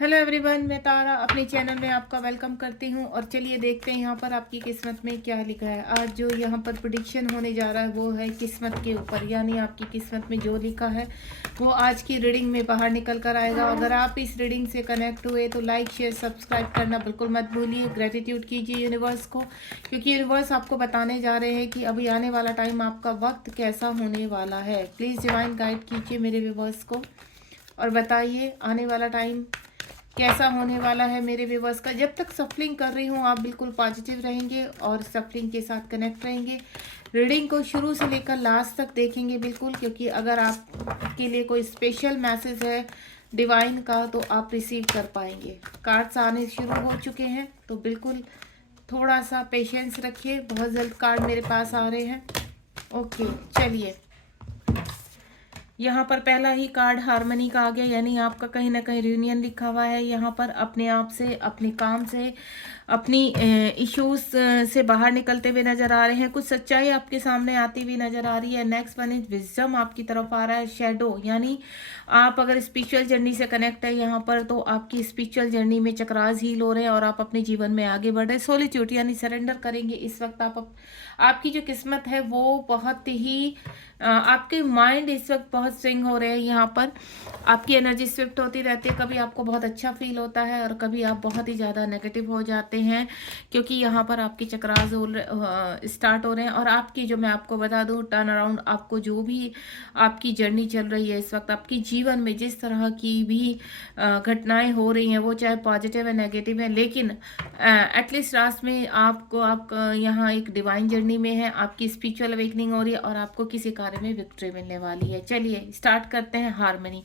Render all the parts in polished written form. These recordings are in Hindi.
हेलो एवरीवन, मैं तारा अपने चैनल में आपका वेलकम करती हूँ। और चलिए देखते हैं यहाँ पर आपकी किस्मत में क्या लिखा है। आज जो यहाँ पर प्रेडिक्शन होने जा रहा है वो है किस्मत के ऊपर, यानी आपकी किस्मत में जो लिखा है वो आज की रीडिंग में बाहर निकल कर आएगा। अगर आप इस रीडिंग से कनेक्ट हुए तो लाइक शेयर सब्सक्राइब करना बिल्कुल मत भूलिए। ग्रेटिट्यूड कीजिए यूनिवर्स को, क्योंकि यूनिवर्स आपको बताने जा रहे हैं कि अभी आने वाला टाइम आपका वक्त कैसा होने वाला है। प्लीज़ डिवाइन गाइड कीजिए मेरे व्यूवर्स को और बताइए आने वाला टाइम कैसा होने वाला है मेरे व्यूवर्स का। जब तक सफलिंग कर रही हूँ आप बिल्कुल पॉजिटिव रहेंगे और सफलिंग के साथ कनेक्ट रहेंगे। रीडिंग को शुरू से लेकर लास्ट तक देखेंगे बिल्कुल, क्योंकि अगर आपके लिए कोई स्पेशल मैसेज है डिवाइन का तो आप रिसीव कर पाएंगे। कार्ड्स आने शुरू हो चुके हैं तो बिल्कुल थोड़ा सा पेशेंस रखिए, बहुत जल्द कार्ड मेरे पास आ रहे हैं। ओके चलिए, यहाँ पर पहला ही कार्ड हार्मनी का आ गया, यानी आपका कहीं ना कहीं रियूनियन लिखा हुआ है। यहाँ पर अपने आप से, अपने काम से, अपनी इश्यूज से बाहर निकलते हुए नजर आ रहे हैं। कुछ सच्चाई आपके सामने आती हुई नजर आ रही है। नेक्स्ट वन इज विजडम आपकी तरफ आ रहा है। शैडो, यानी आप अगर स्पिरिचुअल जर्नी से कनेक्ट है यहाँ पर तो आपकी स्पिरिचुअल जर्नी में चक्रास हील हो रहे हैं और आप अपने जीवन में आगे बढ़ रहे हैं। सोलिट्यूड यानी सरेंडर करेंगे इस वक्त आप आपकी जो किस्मत है वो बहुत ही आपके माइंड इस वक्त बहुत स्विंग हो रहे हैं। यहाँ पर आपकी एनर्जी स्विफ्ट होती रहती है। कभी आपको बहुत अच्छा फील होता है और कभी आप बहुत ही ज़्यादा नेगेटिव हो जाते हैं, क्योंकि यहाँ पर आपकी चक्रास स्टार्ट हो रहे हैं। और आपकी जो मैं आपको बता दूँ टर्न अराउंड, आपको जो भी आपकी जर्नी चल रही है इस वक्त आपकी जीवन में, जिस तरह की भी घटनाएं हो रही हैं वो चाहे पॉजिटिव है नेगेटिव है, लेकिन एटलीस्ट लास्ट में आपको यहाँ एक डिवाइन जर्नी में है, आपकी स्पिरिचुअल अवेकनिंग हो रही है और आपको किसी कार्य में विक्ट्री मिलने वाली है। चलिए स्टार्ट करते हैं हार्मनी।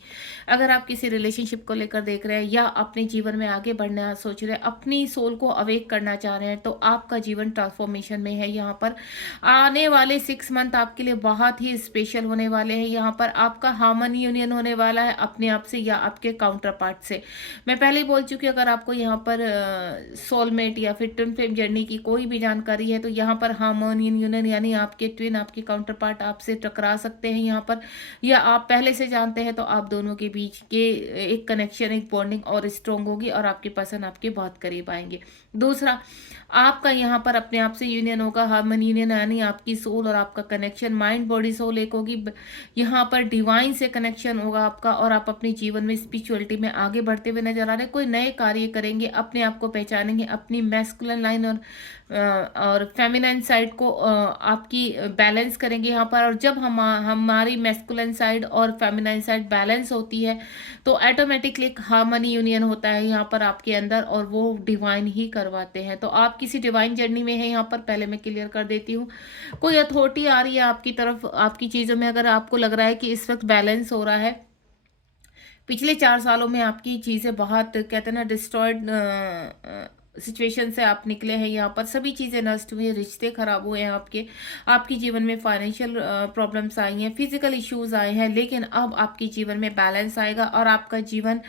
अगर आप किसी रिलेशनशिप को लेकर देख रहे हैं या अपने जीवन में आगे बढ़ना सोच रहे हैं, अपनी सोल को अवेक करना चाह रहे हैं, तो आपका जीवन ट्रांसफॉर्मेशन में है। यहाँ पर आने वाले 6 मंथ आपके लिए बहुत ही स्पेशल होने वाले हैं। यहाँ पर आपका हार्मनी यूनियन होने वाला है अपने आप से या आपके काउंटर पार्ट से। मैं पहले ही बोल चुकी हूँ, अगर आपको यहाँ पर सोलमेट या फिर ट्विन फ्लेम जर्नी की कोई भी जानकारी है तो यहाँ पर हार्मनी यूनियन यानी आपके ट्विन, आपके काउंटर पार्ट आपसे टकरा सकते हैं यहाँ पर, या आप पहले से जानते हैं तो आप दोनों के बीच के एक कनेक्शन, एक बॉन्डिंग और स्ट्रॉन्ग होगी और आपके पर्सन आपके बहुत करीब आएंगे। दूसरा, आपका यहाँ पर अपने आप से यूनियन होगा, हार्मनी यूनियन, यानी आपकी सोल और आपका कनेक्शन माइंड बॉडी सोल एक होगी। यहाँ पर डिवाइन से कनेक्शन होगा आपका और आप अपने जीवन में स्पिरिचुअलिटी में आगे बढ़ते हुए नजर आ रहे हैं। कोई नए कार्य करेंगे, अपने आप को पहचानेंगे, अपनी मैस्कुलिन लाइन और फेमिनाइन साइड को आपकी बैलेंस करेंगे यहाँ पर। और जब हमारी मैस्कुलिन साइड और फेमिनाइन साइड बैलेंस होती है तो ऑटोमेटिकली एक हार्मनी यूनियन होता है यहाँ पर आपके अंदर, और वो डिवाइन ही करवाते हैं। तो आप किसी डिवाइन जर्नी में है यहाँ पर, पहले मैं क्लियर कर देती हूँ। कोई अथॉरिटी आ रही है आपकी तरफ, आपकी चीज़ों में अगर आपको लग रहा है कि इस वक्त बैलेंस हो रहा है। पिछले 4 सालों में आपकी चीज़ें बहुत कहते हैं ना डिस्ट्रॉयड सिचुएशन से आप निकले हैं। यहाँ पर सभी चीज़ें नष्ट हुई हैं, रिश्ते खराब हुए हैं आपके जीवन में फाइनेंशियल प्रॉब्लम्स आई हैं, फिजिकल इश्यूज आए हैं, लेकिन अब आपके जीवन में बैलेंस आएगा और आपका जीवन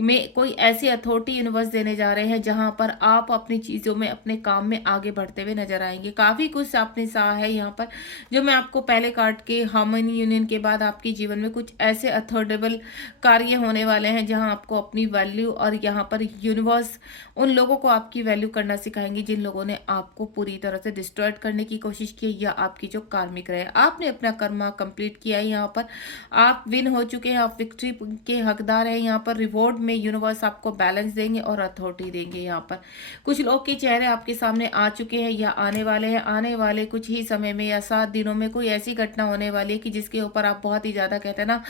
में कोई ऐसी अथॉरिटी यूनिवर्स देने जा रहे हैं जहाँ पर आप अपनी चीज़ों में, अपने काम में आगे बढ़ते हुए नजर आएंगे। काफ़ी कुछ आपने सहा है यहाँ पर, जो मैं आपको पहले कार्ड के हार्मनी यूनियन के बाद आपके जीवन में कुछ ऐसे अथॉर्डेबल कार्य होने वाले हैं जहाँ आपको अपनी वैल्यू, और यहाँ पर यूनिवर्स उन लोगों को आपकी वैल्यू करना सिखाएंगे जिन लोगों ने आपको पूरी तरह से डिस्ट्रॉयड करने की कोशिश की, या आपकी जो कार्मिक रहे। आपने अपना कर्मा कंप्लीट किया है, यहाँ पर आप विन हो चुके हैं, आप विक्ट्री के हकदार हैं। यहाँ पर रिवॉर्ड में यूनिवर्स आपको बैलेंस देंगे और अथॉरिटी देंगे। यहाँ पर कुछ लोग के चेहरे आपके सामने आ चुके हैं या आने वाले हैं। आने वाले कुछ ही समय में या 7 दिनों में कोई ऐसी घटना होने वाली है कि जिसके ऊपर आप बहुत ही ज़्यादा कहते हैं ना,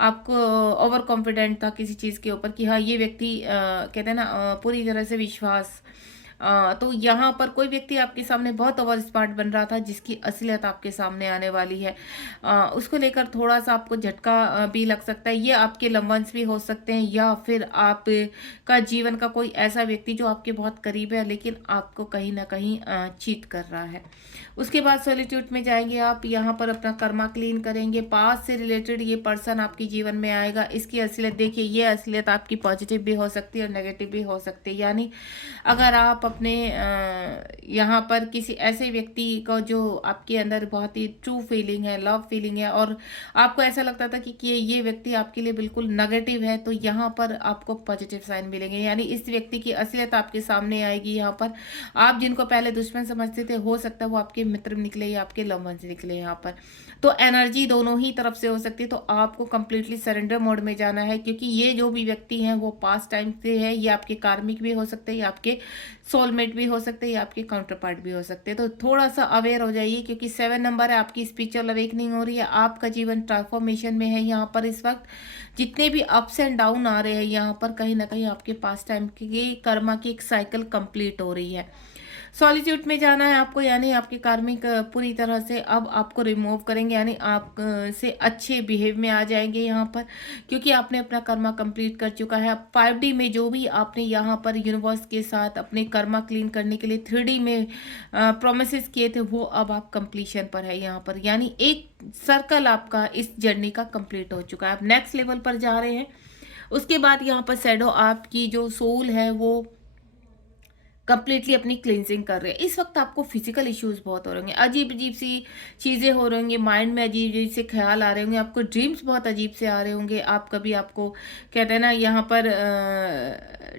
आपको ओवर कॉन्फिडेंट था किसी चीज़ के ऊपर कि हाँ ये व्यक्ति कहते हैं ना पूरी तरह से विश्वास। तो यहाँ पर कोई व्यक्ति आपके सामने बहुत ओवर स्मार्ट बन रहा था जिसकी असलियत आपके सामने आने वाली है। उसको लेकर थोड़ा सा आपको झटका भी लग सकता है। ये आपके लंबवंश भी हो सकते हैं या फिर आपका जीवन का कोई ऐसा व्यक्ति जो आपके बहुत करीब है लेकिन आपको कहीं ना कहीं चीट कर रहा है। उसके बाद सॉलिट्यूड में जाएंगे आप, यहाँ पर अपना कर्मा क्लीन करेंगे। पास्ट से रिलेटेड ये पर्सन आपके जीवन में आएगा। इसकी असलियत देखिए, ये असलियत आपकी पॉजिटिव भी हो सकती है और नेगेटिव भी हो सकती है। यानी अगर आप अपने यहाँ पर किसी ऐसे व्यक्ति को जो आपके अंदर बहुत ही ट्रू फीलिंग है, लव फीलिंग है, और आपको ऐसा लगता था कि ये व्यक्ति आपके लिए बिल्कुल नेगेटिव है, तो यहाँ पर आपको पॉजिटिव साइन मिलेंगे। यानी इस व्यक्ति की असलियत आपके सामने आएगी। यहाँ पर आप जिनको पहले दुश्मन समझते थे, हो सकता है वो आपके मित्र निकले या आपके लव वंस निकले। यहाँ पर तो एनर्जी दोनों ही तरफ से हो सकती है। तो आपको कंप्लीटली सरेंडर मोड में जाना है, क्योंकि ये जो भी व्यक्ति हैं वो पास्ट टाइम से है, ये आपके कार्मिक भी हो सकते हैं, या आपके सोलमेट भी हो सकते हैं, या आपके काउंटर पार्ट भी हो सकते हैं। तो थोड़ा सा अवेयर हो जाइए, क्योंकि 7 नंबर है, आपकी स्पिरिचुअल अवेकनिंग हो रही है, आपका जीवन ट्रांसफॉर्मेशन में है। यहाँ पर इस वक्त जितने भी अप्स एंड डाउन आ रहे हैं, यहाँ पर कहीं ना कहीं आपके पास टाइम की कर्मा की एक साइकिल कंप्लीट हो रही है। सॉलिट्यूड में जाना है आपको, यानी आपके कार्मिक पूरी तरह से अब आपको रिमूव करेंगे, यानी आप से अच्छे बिहेव में आ जाएंगे यहाँ पर, क्योंकि आपने अपना कर्मा कंप्लीट कर चुका है। अब 5D में जो भी आपने यहाँ पर यूनिवर्स के साथ अपने कर्मा क्लीन करने के लिए 3D में प्रोमिसेस किए थे, वो अब आप कंप्लीशन पर है यहाँ पर, यानी एक सर्कल आपका इस जर्नी का कंप्लीट हो चुका है। आप नेक्स्ट लेवल पर जा रहे हैं। उसके बाद यहाँ पर शैडो आपकी जो सोल है वो कंप्लीटली अपनी क्लिनजिंग कर रहे हैं। इस वक्त आपको फिजिकल इश्यूज बहुत हो रहे होंगे, अजीब अजीब सी चीज़ें हो रही होंगी, माइंड में अजीब अजीब से ख्याल आ रहे होंगे, आपको ड्रीम्स बहुत अजीब से आ रहे होंगे। आप कभी आपको कहते हैं ना यहाँ पर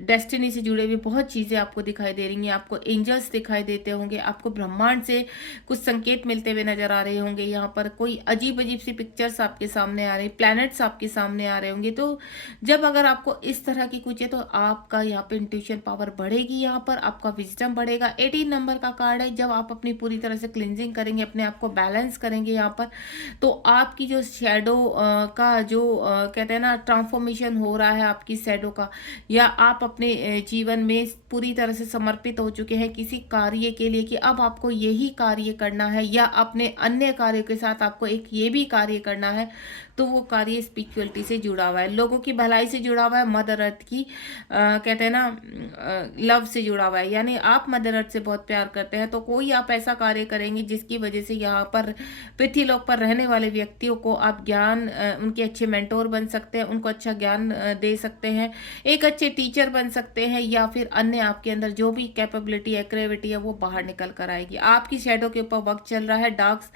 डेस्टिनी से जुड़े हुए बहुत चीज़ें आपको दिखाई दे रही हैं, आपको एंजल्स दिखाई देते होंगे, आपको ब्रह्मांड से कुछ संकेत मिलते हुए नजर आ रहे होंगे। यहाँ पर कोई अजीब अजीब सी पिक्चर्स आपके सामने आ रहे हैं, प्लैनेट्स आपके सामने आ रहे होंगे। तो जब अगर आपको इस तरह की कुछ है तो आपका यहाँ पे इंट्यूशन पावर बढ़ेगी, यहाँ पर आपका विजडम बढ़ेगा। 18 नंबर का कार्ड है। जब आप अपनी पूरी तरह से क्लिनजिंग करेंगे, अपने आप को बैलेंस करेंगे यहाँ पर, तो आपकी जो शैडो का जो कहते हैं ना ट्रांसफॉर्मेशन हो रहा है आपकी शैडो का, या आप अपने जीवन में पूरी तरह से समर्पित हो चुके हैं किसी कार्य के लिए कि अब आपको यही कार्य करना है, या अपने अन्य कार्यों के साथ आपको एक ये भी कार्य करना है, तो वो कार्य स्पिरिचुअलिटी से जुड़ा हुआ है, लोगों की भलाई से जुड़ा हुआ है, मदर अर्थ की कहते हैं ना लव से जुड़ा हुआ है। यानी आप मदर अर्थ से बहुत प्यार करते हैं, तो कोई आप ऐसा कार्य करेंगे जिसकी वजह से यहाँ पर पृथ्वीलोक पर रहने वाले व्यक्तियों को आप ज्ञान उनके अच्छे मेंटोर बन सकते हैं, उनको अच्छा ज्ञान दे सकते हैं, एक अच्छे टीचर बन सकते हैं, या फिर अन्य आपके अंदर जो भी कैपेबिलिटी है, क्रिएटिविटी है, वो बाहर निकल कर आएगी। आपकी शैडो के ऊपर वक्त चल रहा है, डार्क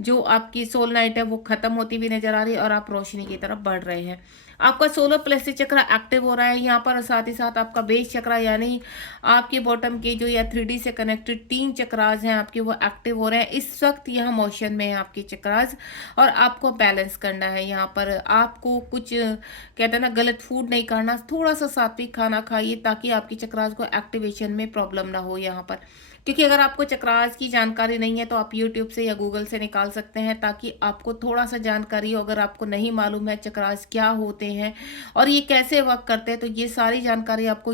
जो आपकी सोल नाइट है वो खत्म होती हुई नजर आ रही है, और आप रोशनी की तरफ बढ़ रहे हैं। आपका सोलर प्लेक्सस चक्र एक्टिव हो रहा है यहाँ पर, साथ ही साथ आपका बेस चक्र यानी आपके बॉटम के जो या 3D से कनेक्टेड 3 चक्रास हैं आपके, वो एक्टिव हो रहे हैं इस वक्त। यहाँ मोशन में है आपके चक्रास, और आपको बैलेंस करना है। यहाँ पर आपको कुछ कहते हैं ना गलत फूड नहीं करना, थोड़ा सा सात्विक खाना खाइए ताकि आपकी चक्रास को एक्टिवेशन में प्रॉब्लम ना हो यहाँ पर। क्योंकि अगर आपको चक्रास की जानकारी नहीं है तो आप यूट्यूब से या गूगल से निकाल सकते हैं, ताकि आपको थोड़ा सा जानकारी हो। अगर आपको नहीं मालूम है चक्रास क्या होते हैं और ये कैसे वर्क करते हैं, तो ये सारी जानकारी आपको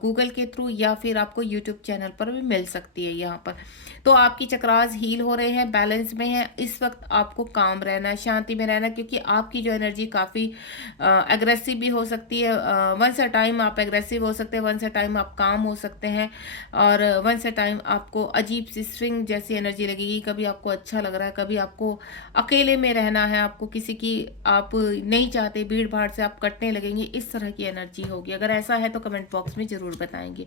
गूगल के थ्रू या फिर आपको यूट्यूब चैनल पर भी मिल सकती है यहाँ पर। तो आपकी चक्रास हील हो रहे हैं, बैलेंस में है इस वक्त। आपको काम रहना है, शांति में रहना है, क्योंकि आपकी जो एनर्जी काफ़ी एग्रेसिव भी हो सकती है। वंस अ टाइम आप एग्रेसिव हो सकते हैं, वंस अ टाइम आप काम हो सकते हैं, और वंस अ टाइम आपको अजीब सी स्विंग जैसी एनर्जी लगेगी। कभी आपको अच्छा लग रहा है, कभी आपको अकेले में रहना है, आपको किसी की आप नहीं चाहते, भीड़ भाड़ से आप कटने लगेंगे, इस तरह की एनर्जी होगी। अगर ऐसा है तो कमेंट बॉक्स में जरूर बताएंगे।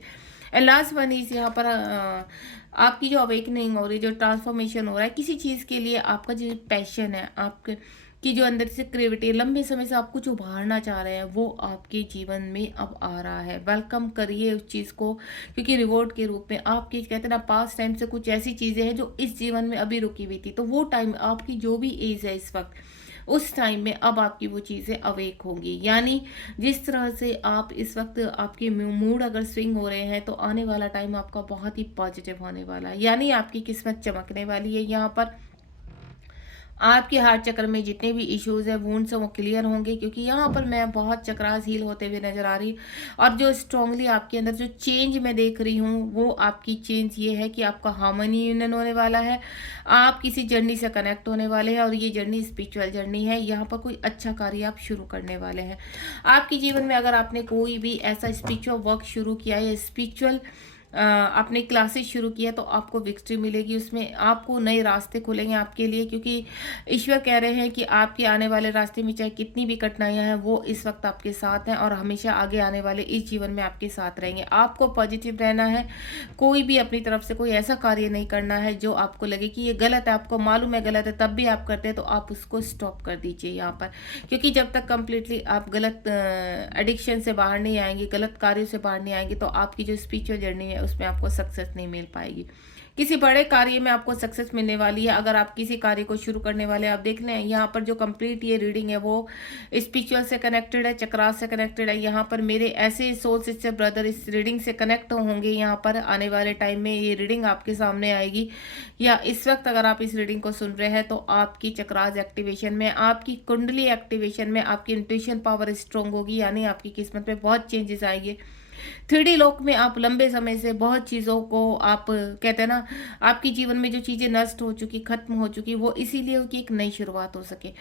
एंड लास्ट वन इज यहाँ पर आपकी जो अवेकनिंग हो रही है, जो ट्रांसफॉर्मेशन हो रहा है किसी चीज़ के लिए, आपका जो पैशन है, आपके कि जो अंदर से क्रिएटिविटी लंबे समय से आप कुछ उभारना चाह रहे हैं, वो आपके जीवन में अब आ रहा है। वेलकम करिए उस चीज़ को, क्योंकि रिवॉर्ड के रूप में आपकी कहते हैं ना पास्ट टाइम से कुछ ऐसी चीज़ें हैं जो इस जीवन में अभी रुकी हुई थी, तो वो टाइम आपकी जो भी एज है इस वक्त, उस टाइम में अब आपकी वो चीज़ें अवेक होंगी। यानी जिस तरह से आप इस वक्त आपके मूड अगर स्विंग हो रहे हैं, तो आने वाला टाइम आपका बहुत ही पॉजिटिव होने वाला है, यानी आपकी किस्मत चमकने वाली है। यहाँ पर आपके हार्ट चक्र में जितने भी इश्यूज है वुंड्स वो क्लियर होंगे, क्योंकि यहाँ पर मैं बहुत चक्रास हील होते हुए नजर आ रही। और जो स्ट्रांगली आपके अंदर जो चेंज मैं देख रही हूँ, वो आपकी चेंज ये है कि आपका हार्मनी यूनियन होने वाला है, आप किसी जर्नी से कनेक्ट होने वाले हैं, और ये जर्नी स्पिरिचुअल जर्नी है। यहाँ पर कोई अच्छा कार्य आप शुरू करने वाले हैं आपके जीवन में। अगर आपने कोई भी ऐसा स्पिरिचुअल वर्क शुरू किया है, स्पिरिचुअल आपने क्लासेस शुरू किया तो आपको विक्ट्री मिलेगी, उसमें आपको नए रास्ते खुलेंगे आपके लिए, क्योंकि ईश्वर कह रहे हैं कि आपके आने वाले रास्ते में चाहे कितनी भी कठिनाइयां हैं वो इस वक्त आपके साथ हैं और हमेशा आगे आने वाले इस जीवन में आपके साथ रहेंगे। आपको पॉजिटिव रहना है, कोई भी अपनी तरफ से कोई ऐसा कार्य नहीं करना है जो आपको लगे कि ये गलत है, आपको मालूम है गलत है, तब भी आप करते हैं तो आप उसको स्टॉप कर दीजिए यहाँ पर। क्योंकि जब तक कंप्लीटली आप गलत एडिक्शन से बाहर नहीं आएंगे, गलत कार्यों से बाहर नहीं आएंगे, तो आपकी जो स्पिरिचुअल जर्नी है उसमें आपको सक्सेस नहीं मिल पाएगी। किसी बड़े कार्य में आपको सक्सेस मिलने वाली है। अगर आप किसी कार्य को शुरू करने वाले, आप देख लें यहाँ पर जो कंप्लीट ये रीडिंग है वो स्पिरिचुअल से कनेक्टेड है, चक्रास से कनेक्टेड है। यहाँ पर मेरे ऐसे सोल सिस्टर ब्रदर इस रीडिंग से कनेक्ट होंगे। यहाँ पर आने वाले टाइम में ये रीडिंग आपके सामने आएगी, या इस वक्त अगर आप इस रीडिंग को सुन रहे हैं तो आपकी चक्रास एक्टिवेशन में, आपकी कुंडली एक्टिवेशन में, आपकी इंट्यूशन पावर स्ट्रांग होगी, यानी आपकी किस्मत में बहुत चेंजेस आएंगे। 3D लोक में आप लंबे समय से बहुत चीज़ों को, आप कहते हैं ना, आपकी जीवन में जो चीज़ें नष्ट हो चुकी, खत्म हो चुकी, वो इसीलिए हो कि एक नई शुरुआत हो सके।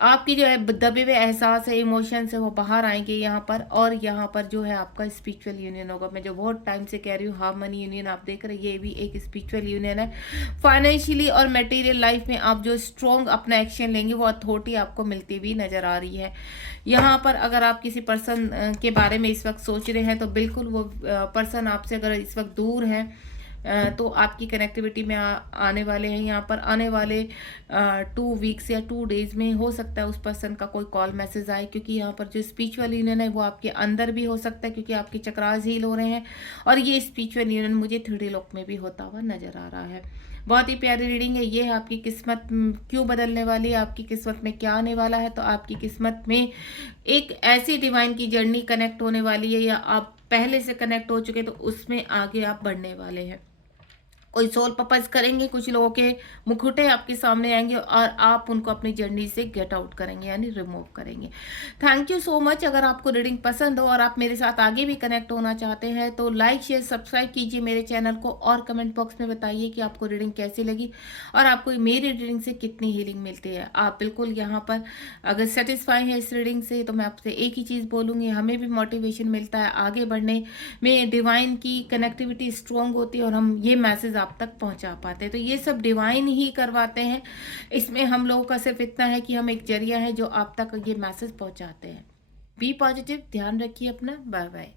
आपकी जो है दबे हुए एहसास है, इमोशंस है, वो बाहर आएंगे यहाँ पर। और यहाँ पर जो है आपका स्पिरिचुअल यूनियन होगा। मैं जो बहुत टाइम से कह रही हूँ हार्मनी यूनियन आप देख रहे हैं, ये भी एक स्पिरिचुअल यूनियन है। फाइनेंशियली और मटेरियल लाइफ में आप जो स्ट्रॉन्ग अपना एक्शन लेंगे वो अथॉरिटी आपको मिलती हुई नजर आ रही है। यहाँ पर अगर आप किसी पर्सन के बारे में इस वक्त सोच रहे हैं तो बिल्कुल वो पर्सन आपसे अगर इस वक्त दूर है तो आपकी कनेक्टिविटी में आने वाले हैं। यहाँ पर आने वाले 2 वीक्स या 2 डेज में हो सकता है उस पर्सन का कोई कॉल मैसेज आए, क्योंकि यहाँ पर जो स्पिरिचुअल यूनियन है वो आपके अंदर भी हो सकता है, क्योंकि आपके चक्रास हील हो रहे हैं। और ये स्पिरिचुअल यूनियन मुझे 3D लोक में भी होता हुआ नजर आ रहा है। बहुत ही प्यारी रीडिंग है ये। है आपकी किस्मत क्यों बदलने वाली है, आपकी किस्मत में क्या आने वाला है। तो आपकी किस्मत में एक ऐसी डिवाइन की जर्नी कनेक्ट होने वाली है, या आप पहले से कनेक्ट हो चुके तो उसमें आगे आप बढ़ने वाले हैं। कोई सोल पर्पस करेंगे, कुछ लोगों के मुखौटे आपके सामने आएंगे और आप उनको अपनी जर्नी से गेट आउट करेंगे, यानी रिमूव करेंगे। Thank you so much. अगर आपको रीडिंग पसंद हो और आप मेरे साथ आगे भी कनेक्ट होना चाहते हैं तो लाइक शेयर सब्सक्राइब कीजिए मेरे चैनल को, और कमेंट बॉक्स में बताइए कि आपको रीडिंग कैसी लगी और आपको मेरी रीडिंग से कितनी हीलिंग मिलती है। आप बिल्कुल यहाँ पर अगर सेटिस्फाई है इस रीडिंग से तो मैं आपसे एक ही चीज़ बोलूँगी, हमें भी मोटिवेशन मिलता है आगे बढ़ने में। डिवाइन की कनेक्टिविटी स्ट्रॉन्ग होती है और हम ये मैसेज आप तक पहुंचा पाते हैं। तो ये सब डिवाइन ही करवाते हैं। इसमें हम लोगों का सिर्फ इतना है कि हम एक जरिया है जो आप तक ये मैसेज पहुंचाते हैं। बी पॉजिटिव, ध्यान रखिए अपना, बाय बाय।